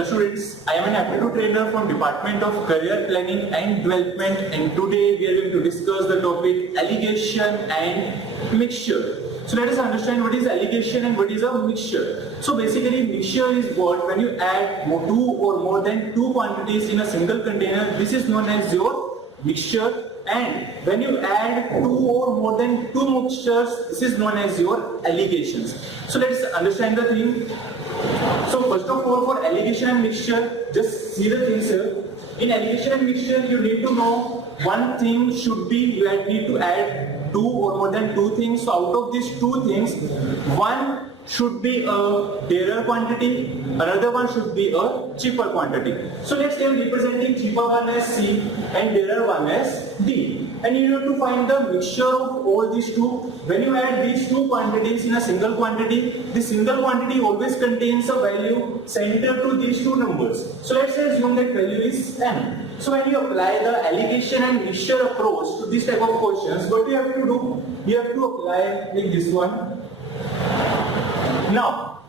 Hello students, I am an aptitude trainer from Department of Career Planning and Development, and today we are going to discuss the topic alligation and mixture. So let us understand what is alligation and what is a mixture. So basically mixture is what when you add two or more than two quantities in a single container, this is known as your mixture. And when you add two or more than two mixtures, this is known as your alligations. So let's understand the thing. So first of all, for alligation and mixture, just see the things here. In alligation and mixture, you need to know one thing should be, you need to add two or more than two things. So out of these two things, one should be a dearer quantity, another one should be a cheaper quantity. So let's say I'm representing cheaper one as C and dearer one as D. And you have to find the mixture of all these two. When you add these two quantities in a single quantity, the single quantity always contains a value centered to these two numbers. So let's say assume that value is n. So when you apply the alligation and mixture approach to this type of questions, what you have to do? You have to apply like this one. Now,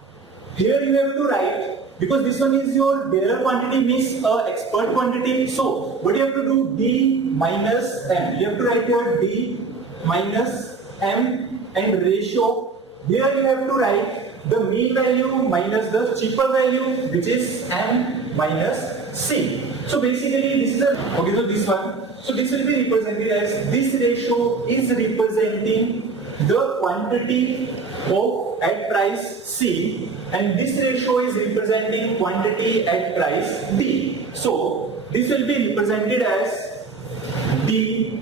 here you have to write, because this one is your bearer quantity means expert quantity. So, what you have to do? D minus M. You have to write here D minus M and ratio. Here you have to write the mean value minus the cheaper value, which is M minus C. So basically this is a, okay, so this one. So this will be represented as, this ratio is representing the quantity of at price C, and this ratio is representing quantity at price D. So this will be represented as D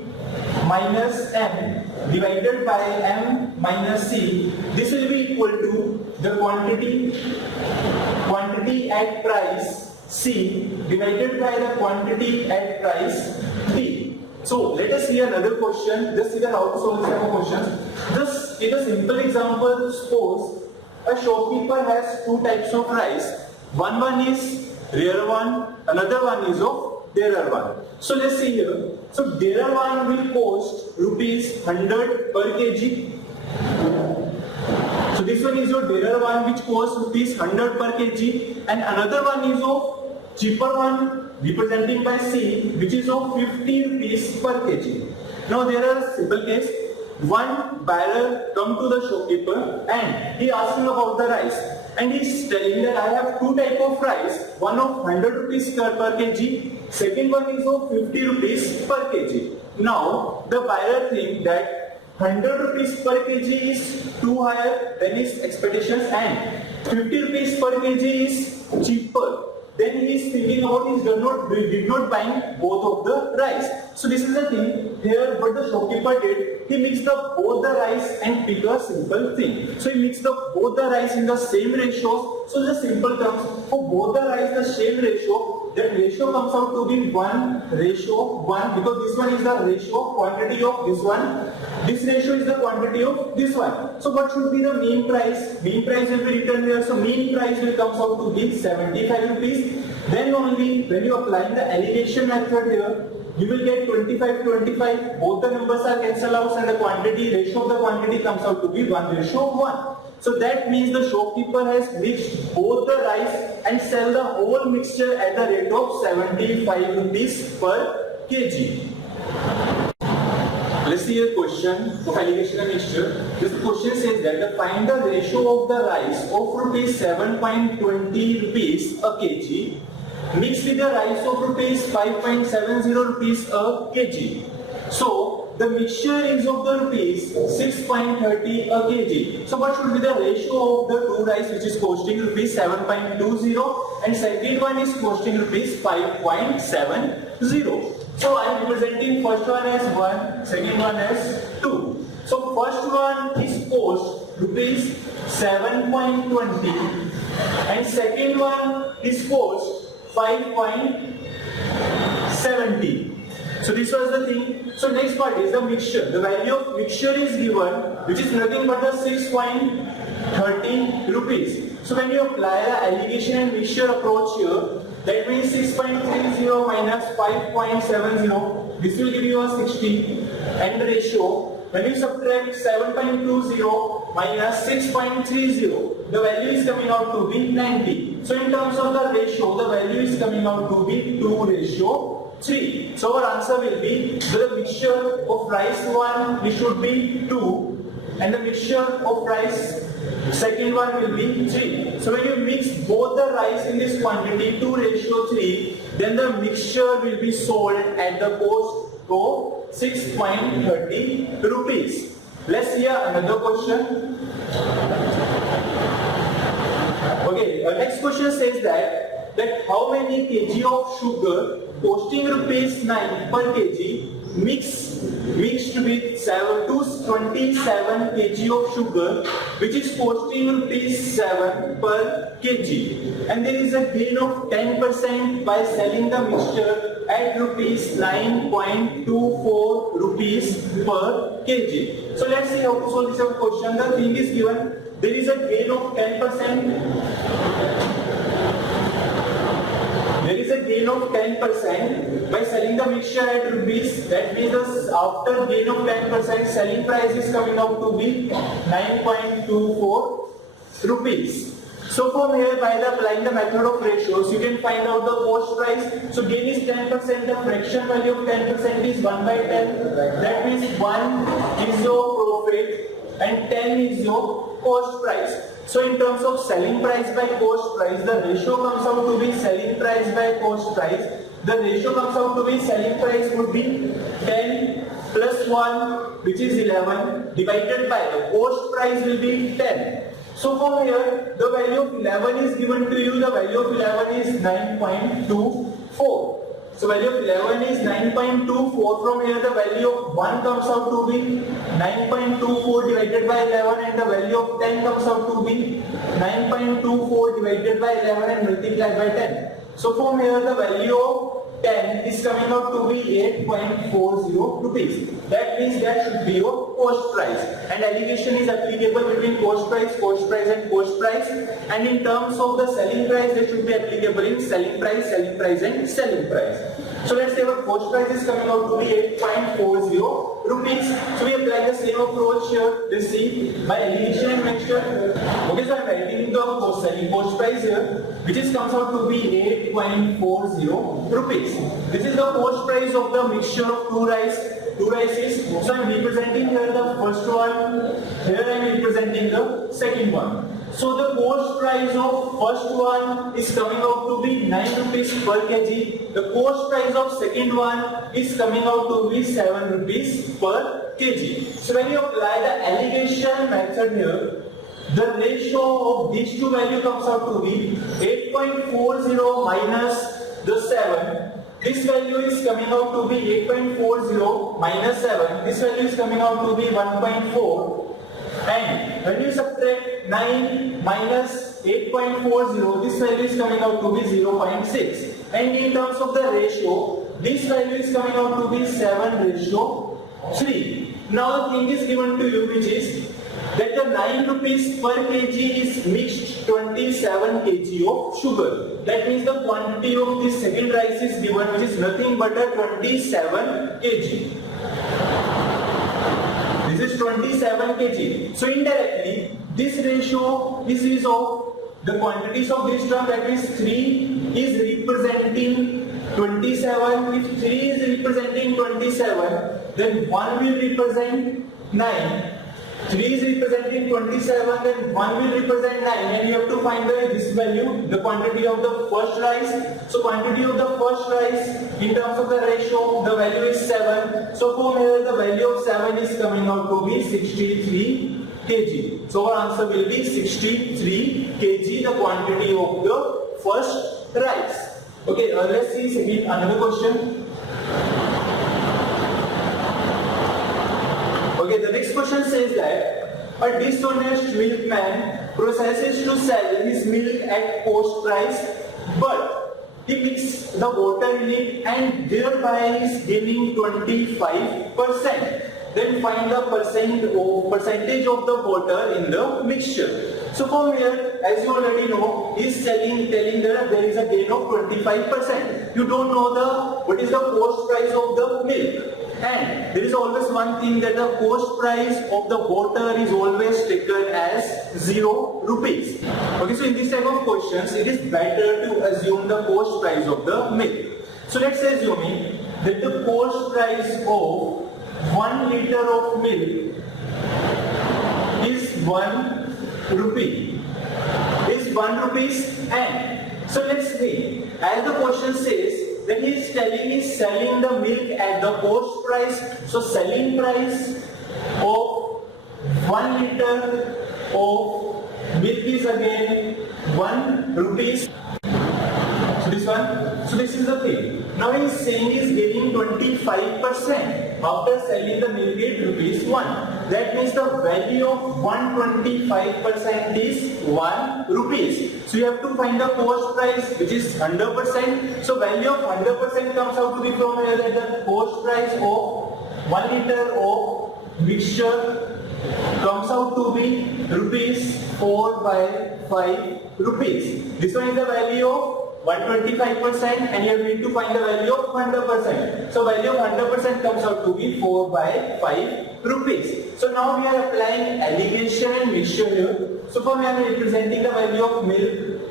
minus M divided by M minus C. This will be equal to the quantity at price C divided by the quantity at price D. So let us see another question. Just see how to solve some questions. Just in a simple example, suppose a shopkeeper has two types of rice. One is rare one, another one is of dearer one. So let's see here. So dearer one will cost rupees 100 per kg. So this one is your dearer one which costs rupees 100 per kg, and another one is of cheaper one representing by C, which is of 50 rupees per kg. Now there are simple case. One buyer come to the shopkeeper and he asks him about the rice, and he is telling that I have two type of rice, one of 100 rupees per kg, second one is of 50 rupees per kg. Now the buyer think that 100 rupees per kg is too higher than his expectations and 50 rupees per kg is cheaper. Then he is thinking about did not buying both of the rice. So this is the thing. Here what the shopkeeper did, he mixed up both the rice and picked a simple thing. So he mixed up both the rice in the same ratios. So the simple terms, for both the rice the same ratio, that ratio comes out to be 1:1, because this one is the ratio quantity of this one. This ratio is the quantity of this one. So what should be the mean price? Mean price will be written here. So mean price will come out to be 75 rupees. Then only when you apply the alligation method here, you will get 25. Both the numbers are cancelled out and the quantity ratio of the quantity comes out to be 1:1. So that means the shopkeeper has mixed both the rice and sell the whole mixture at the rate of 75 rupees per kg. Let's see a question of alligation and mixture. This question says that find the ratio of the rice of rupees 7.20 rupees a kg mixed with the rice of rupees 5.70 rupees a kg. So the mixture is of the rupees 6.30 a kg. So what should be the ratio of the two rice which is costing rupees 7.20 and second one is costing rupees 5.70. So I am representing first one as 1, second one as 2. So first one is cost rupees 7.20 and second one is cost 5.70. So this was the thing. So next part is the mixture. The value of mixture is given, which is nothing but the 6.30 rupees. So when you apply the alligation and mixture approach here, that means 6.30 minus 5.70, this will give you a 60, and ratio when you subtract 7.20 minus 6.30, the value is coming out to be 90. So in terms of the ratio, the value is coming out to be 2:3. So our answer will be the mixture of rice 1, it should be 2, and the mixture of rice second one will be 3. So when you mix both the rice in this quantity 2:3, then the mixture will be sold at the cost of 6.30 rupees. Let's hear another question. Okay, next question says that how many kg of sugar costing rupees 9 per kg mixed with 27 kg of sugar which is costing rupees 7 per kg, and there is a gain of 10% by selling the mixture at rupees 9.24 rupees per kg. So let's see how to solve this question. The thing is given, there is a gain of 10%. There is a gain of 10% by selling the mixture at rupees. That means after gain of 10%, selling price is coming out to be 9.24 rupees. So from here, by applying the method of ratios, you can find out the cost price. So gain is 10%, the fraction value of 10% is 1/10. That means 1 is your profit and 10 is your cost price. So in terms of selling price by cost price, the ratio comes out to be selling price by cost price. The ratio comes out to be selling price would be 10 plus 1, which is 11, divided by the cost price will be 10. So from here, the value of 11 is given to you. The value of 11 is 9.24. So value of 11 is 9.24. From here, the value of 1 comes out to be 9.24 divided by 11, and the value of 10 comes out to be 9.24 divided by 11 and multiplied by 10. So from here, the value of 10 is coming out to be 8.40 rupees. That means that should be your cost price. And alligation is applicable between cost price and cost price. And in terms of the selling price, they should be applicable in selling price and selling price. So let's say our cost price is coming out to be 8.40 rupees. So we apply the same approach here. Let's see, by alligation and mixture. Okay, so I'm writing the selling cost price here, which is comes out to be 8.40 rupees. This is the cost price of the mixture of two rices. So I'm representing here the first one, here I'm representing the second one. So the cost price of first one is coming out to be 9 rupees per kg. The cost price of second one is coming out to be 7 rupees per kg. So when you apply the alligation method here, the ratio of these two values comes out to be 8.40 minus the 7. This value is coming out to be 8.40 minus 7. This value is coming out to be 1.4. And when you subtract 9 minus 8.40, this value is coming out to be 0.6. And in terms of the ratio, this value is coming out to be 7:3. Now the thing is given to you, which is that the 9 rupees per kg is mixed 27 kg of sugar. That means the quantity of this second rice is given, which is nothing but a 27 kg. This is 27 kg. So indirectly, this ratio is of the quantities of this term, that is 3 is representing 27. If 3 is representing 27, then 1 will represent 9. 3 is representing 27, then 1 will represent 9, and you have to find this value, the quantity of the first rice. So quantity of the first rice in terms of the ratio, the value is 7. So from here the value of 7 is coming out to be 63 kg. So our answer will be 63 kg, the quantity of the first rice. Okay, let's see another question. Okay, the next question says that a dishonest milkman processes to sell his milk at cost price, but he mixes the water in it and thereby is gaining 25%. Then find the percentage of the water in the mixture. So from here, as you already know, he is telling that there is a gain of 25%. You don't know what is the cost price of the milk. And there is always one thing, that the cost price of the water is always taken as 0 rupees. Okay, so in this type of questions, it is better to assume the cost price of the milk. So let's say assuming that the cost price of 1 liter of milk is 1 rupee. Is 1 rupees, and so let's see, as the question says, that he is telling is selling the milk at the cost price. So selling price of 1 liter of milk is again 1 rupees. So this one. So this is the thing. Now he is saying he is getting 25% after selling the milk at rupees 1. That means the value of 125% is 1 rupees. So you have to find the cost price, which is 100%. So value of 100% comes out to be from here, that the cost price of 1 liter of mixture comes out to be rupees 4 by 5 rupees. This one is the value of 125%, and you need to find the value of 100%. So value of 100% comes out to be 4 by 5 rupees. So now we are applying alligation and mixture here. So for me I am representing the value of milk,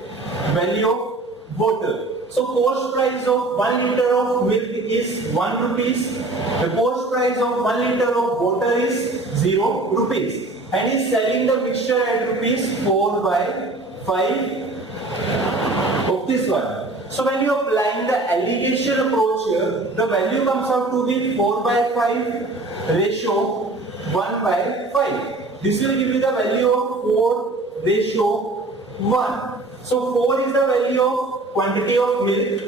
value of water. So cost price of 1 liter of milk is 1 rupees. The cost price of 1 liter of water is 0 rupees. And is selling the mixture at rupees 4 by 5 of this one. So when you are applying the alligation approach here, the value comes out to be 4 by 5 ratio 1 by 5. This will give you the value of 4 ratio 1. So 4 is the value of quantity of milk,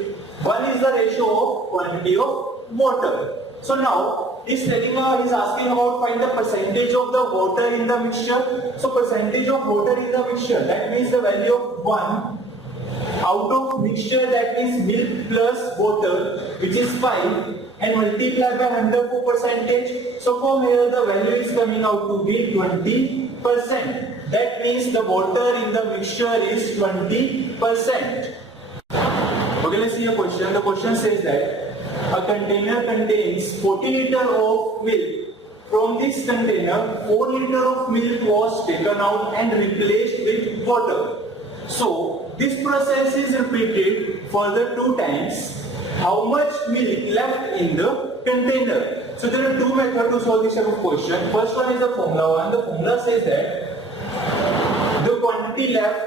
1 is the ratio of quantity of water. So now he's asking about find the percentage of the water in the mixture. So percentage of water in the mixture, that means the value of 1 out of mixture, that means milk plus water, which is 5, and multiply by 104%. So from here the value is coming out to be 20%. That means the water in the mixture is 20%. Okay, let's see a question. The question says that a container contains 40 liter of milk. From this container, 4 liter of milk was taken out and replaced with water. So this process is repeated further 2 times. How much milk left in the container? So there are 2 methods to solve this type of question. First one is the formula one. The formula says that the quantity left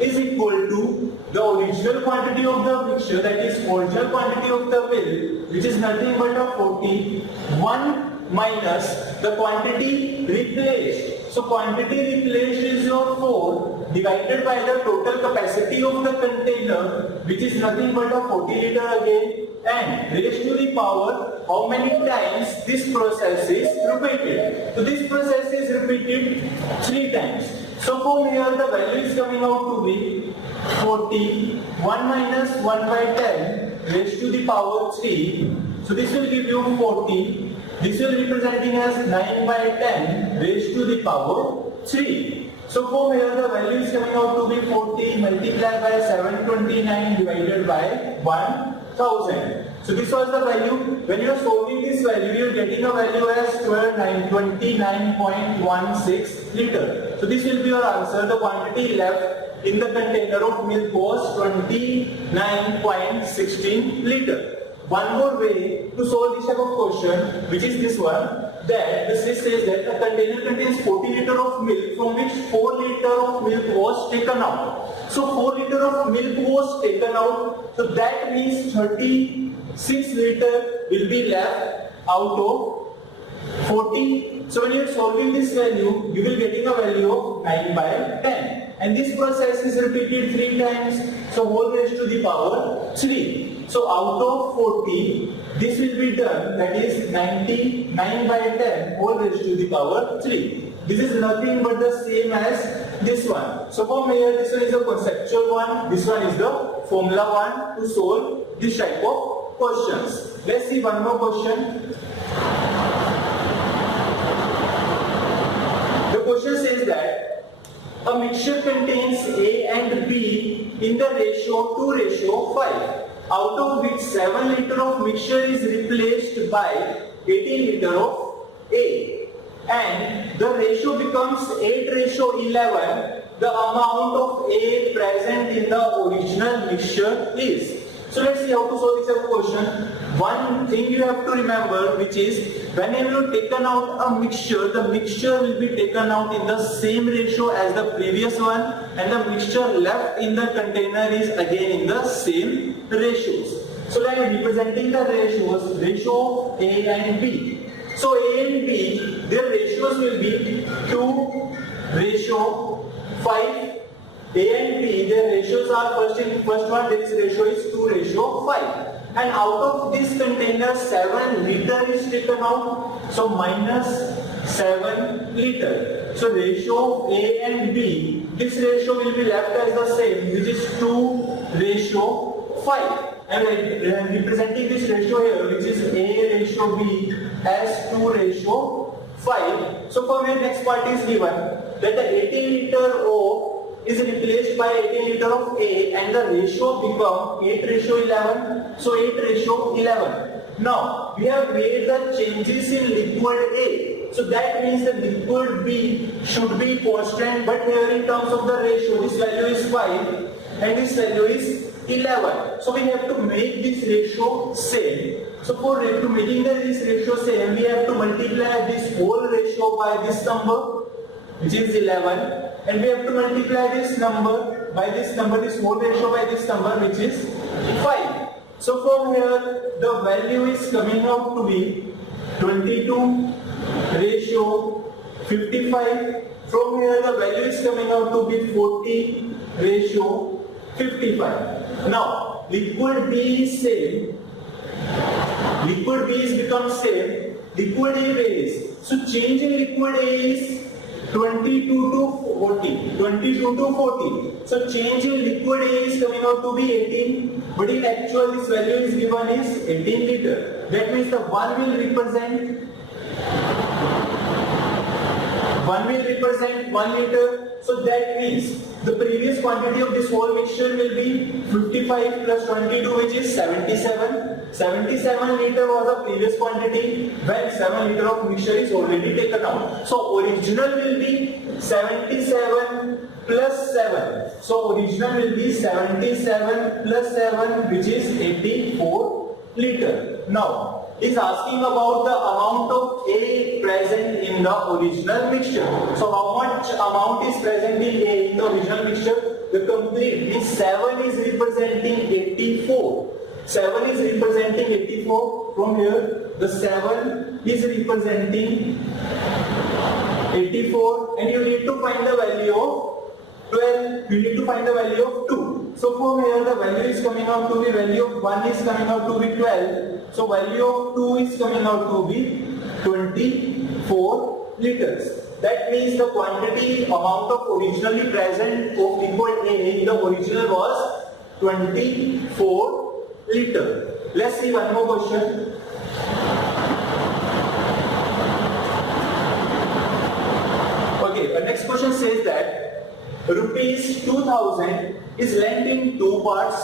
is equal to the original quantity of the mixture, that is original quantity of the milk, which is nothing but a 40, 1 minus the quantity replaced. So quantity replaced is your 4 divided by the total capacity of the container, which is nothing but a 40 liter again, and raised to the power how many times this process is repeated. So this process is repeated 3 times. So from here the value is coming out to be 40, 1 minus 1 by 10 raised to the power 3. So this will give you 40. This will be representing as 9 by 10 raised to the power 3. So from here the value is coming out to be 40 multiplied by 729 divided by 1000. So this was the value. When you are solving this value, you are getting a value as 29.16 liter. So this will be your answer. The quantity left in the container of milk was 29.16 liter. One more way to solve this type of question, which is this one, that this says that a container contains 40 liter of milk, from which 4 liter of milk was taken out. So 4 liter of milk was taken out, so that means 36 liter will be left out of 40. So when you are solving this value, you will getting a value of 9 by 10. And this process is repeated 3 times, so whole raised to the power 3. So out of 40, this will be done, that is 99 by 10 whole raised to the power 3. This is nothing but the same as this one. So from here, this one is the conceptual one, this one is the formula one to solve this type of questions. Let's see one more question. The question says that a mixture contains A and B in the ratio 2:5, out of which 7 liter of mixture is replaced by 18 liter of A, and the ratio becomes 8:11, the amount of A present in the original mixture is. So let's see how to solve this question. One thing you have to remember, which is whenever you taken out a mixture, the mixture will be taken out in the same ratio as the previous one, and the mixture left in the container is again in the same ratios. So I am representing the ratios, ratio of A and B. So A and B, their ratios will be 2:5. A and B, their ratios are first one, this ratio is 2:5. And out of this container, 7 liter is taken out. So minus 7 liter. So ratio of A and B, this ratio will be left as the same, which is 2:5. And representing this ratio here, which is A:B as 2:5. So for my next part is given that the 18 liter O is replaced by 18 liter of A, and the ratio become 8:11. So 8:11. Now we have made the changes in liquid A. So that means the liquid B should be constant, but here in terms of the ratio, this value is 5 and this value is 11. So we have to make this ratio same. So for making this ratio same, we have to multiply this whole ratio by this number, which is 11. And we have to multiply this number by this number, this whole ratio by this number, which is 5. So from here, the value is coming out to be 22:55. From here, the value is coming out to be 40:55. Now, liquid B is same. Liquid B is become same. Liquid A varies. So change in liquid A is 22 to 40. So change in liquid A is coming out to be 18, but in actual this value is given is 18 liter. That means the 1 will represent 1 liter. So that means the previous quantity of this whole mixture will be 55 plus 22, which is 77. 77 liter was the previous quantity when 7 liter of mixture is already taken out. So original will be 77 plus 7. So original will be 77 plus 7, which is 84 liter. Now is asking about the amount of A present in the original mixture. So how much amount is present in A in the original mixture? The complete means 7 is representing 84. 7 is representing 84. From here, the 7 is representing 84, and you need to find the value of 12. You need to find the value of 2. So from here, the value is coming out to be value of 1 is coming out to be 12. So value of 2 is coming out to be 24 liters. That means the quantity amount of originally present of liquid A in the original was 24 liter. Let's see one more question. Okay, the next question says that rupees 2000 is lent in 2 parts.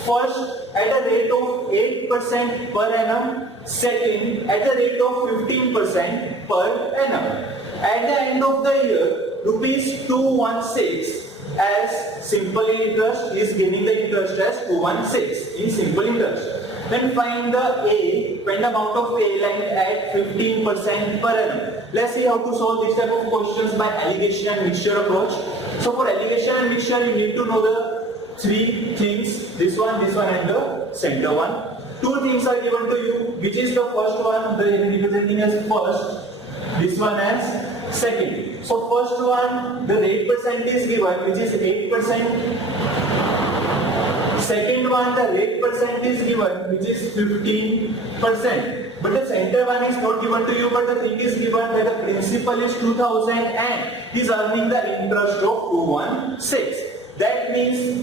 First, at a rate of 8% per annum. Second, at a rate of 15% per annum. At the end of the year, rupees 216 as simple interest is giving the interest as 216 in simple interest. Then find the amount of A lent at 15% per annum. Let's see how to solve this type of questions by alligation and mixture approach. So for alligation and mixture, you need to know the 3 things, this one and the center one. 2 things are given to you, which is the first one, the representing as first, this one as second. So first one, the rate percent is given, which is 8%. Second one, the rate percent is given, which is 15%. But the center one is not given to you, but the thing is given that the principal is 2000 and is earning the interest of 216. That means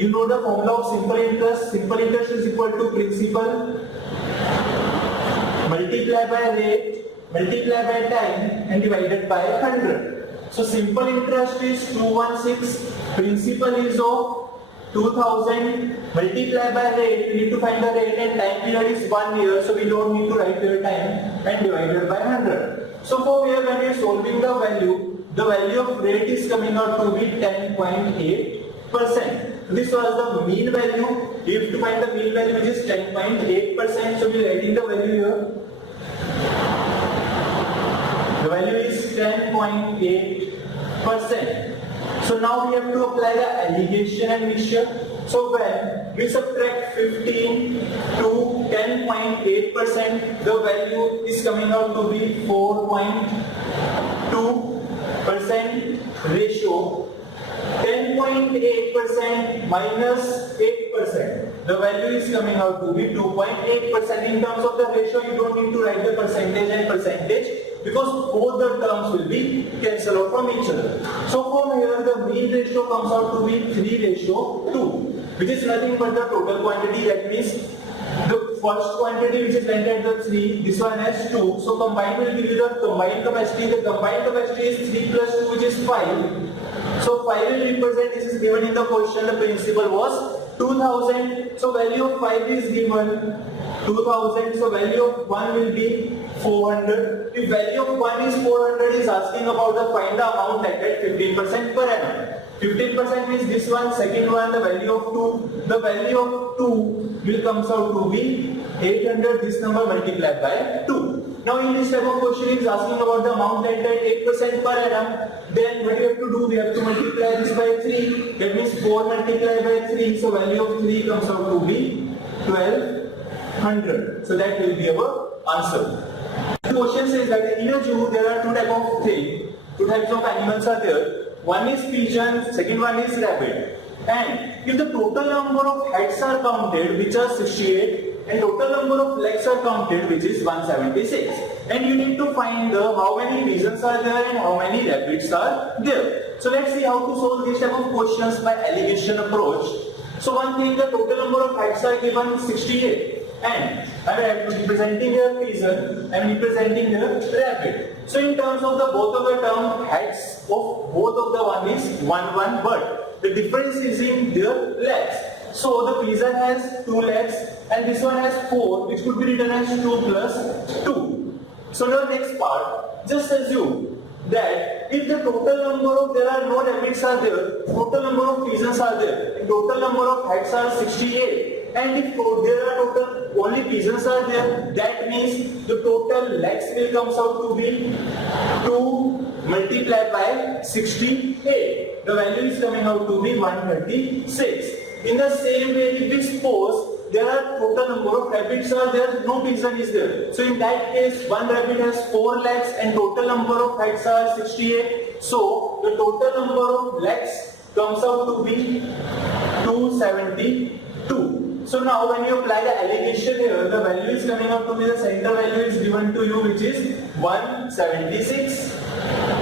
you know the formula of simple interest. Simple interest is equal to principal multiplied by rate multiplied by time and divided by 100. So simple interest is 216. Principal is of 2000 multiplied by rate, we need to find the rate, and time period is 1 year, so we don't need to write the time, and divided by 100. So for here, when we are solving the value of rate is coming out to be 10.8%. This was the mean value. We have to find the mean value, which is 10.8%. So we are writing the value here. The value is 10.8%. So now we have to apply the alligation and mixture. So when we subtract 15 to 10.8%, the value is coming out to be 4.2% ratio. 10.8% minus 8%. The value is coming out to be 2.8%. In terms of the ratio, you don't need to write the percentage and percentage, because both the terms will be cancelled out from each other. So from here, the mean ratio comes out to be 3:2, which is nothing but the total quantity. That means the first quantity, which is lent at the 3, this one has 2. So combined will give you the combined capacity. The combined capacity is 3 plus 2, which is 5. So 5 will represent, this is given in the question, the principal was 2000. So value of 5 is given 2000. So value of 1 will be 400. If value of 1 is 400, is asking about the find the amount lent at 15% per annum. 15% means this one, second one, the value of 2. The value of 2 will comes out to be 800, this number multiplied by 2. Now in this type of question, it is asking about the amount lent at 8% per annum. Then what we have to do, we have to multiply this by 3. That means 4 multiplied by 3. So value of 3 comes out to be 1200. So that will be our answer. The question says that in a zoo there are two types of animals are there. One is pigeon, second one is rabbit. And if the total number of heads are counted, which are 68, and total number of legs are counted, which is 176, and you need to find how many pigeons are there and how many rabbits are there. So let's see how to solve this type of questions by alligation approach. So one thing, the total number of heads are given 68, and I am representing the pigeon, I am representing the rabbit. So in terms of the both of the term, heads of both of the one is 1, but the difference is in their legs. So the pigeon has 2 legs and this one has 4, which could be written as 2 plus 2. So the next part, just assume that if the total number of, there are no rabbits are there, total number of pigeons are there, and total number of heads are 68, and if there are total only pigeons are there, that means the total legs will comes out to be 2 multiplied by 68. The value is coming out to be 136. In the same way, if we suppose there are total number of rabbits are there, no pigeon is there. So in that case, one rabbit has 4 legs and total number of heads are 68. So the total number of legs comes out to be 272. So now when you apply the alligation here, the value is coming out to be, the center value is given to you, which is 176.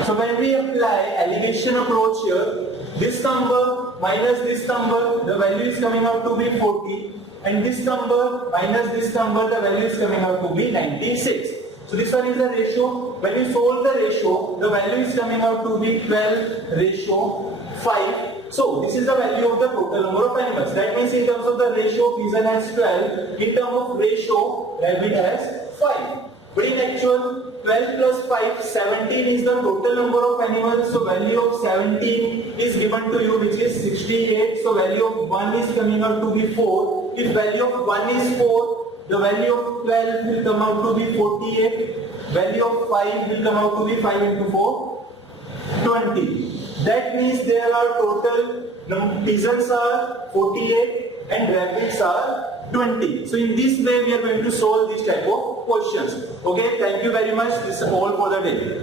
So when we apply alligation approach here, this number minus this number, the value is coming out to be 40, and this number minus this number, the value is coming out to be 96. So this one is the ratio. When you solve the ratio, the value is coming out to be 12:5. So this is the value of the total number of animals. That means in terms of the ratio, pigeon has 12. In terms of ratio, rabbit has 5. But in actual, 12 plus 5, 17 is the total number of animals. So value of 17 is given to you, which is 68. So value of 1 is coming out to be 4. If value of 1 is 4, the value of 12 will come out to be 48. Value of 5 will come out to be 5 into 4, 20. That means there are total pigeons are 48 and rabbits are 20. So in this way we are going to solve this type of questions. Okay, thank you very much. This is all for the day.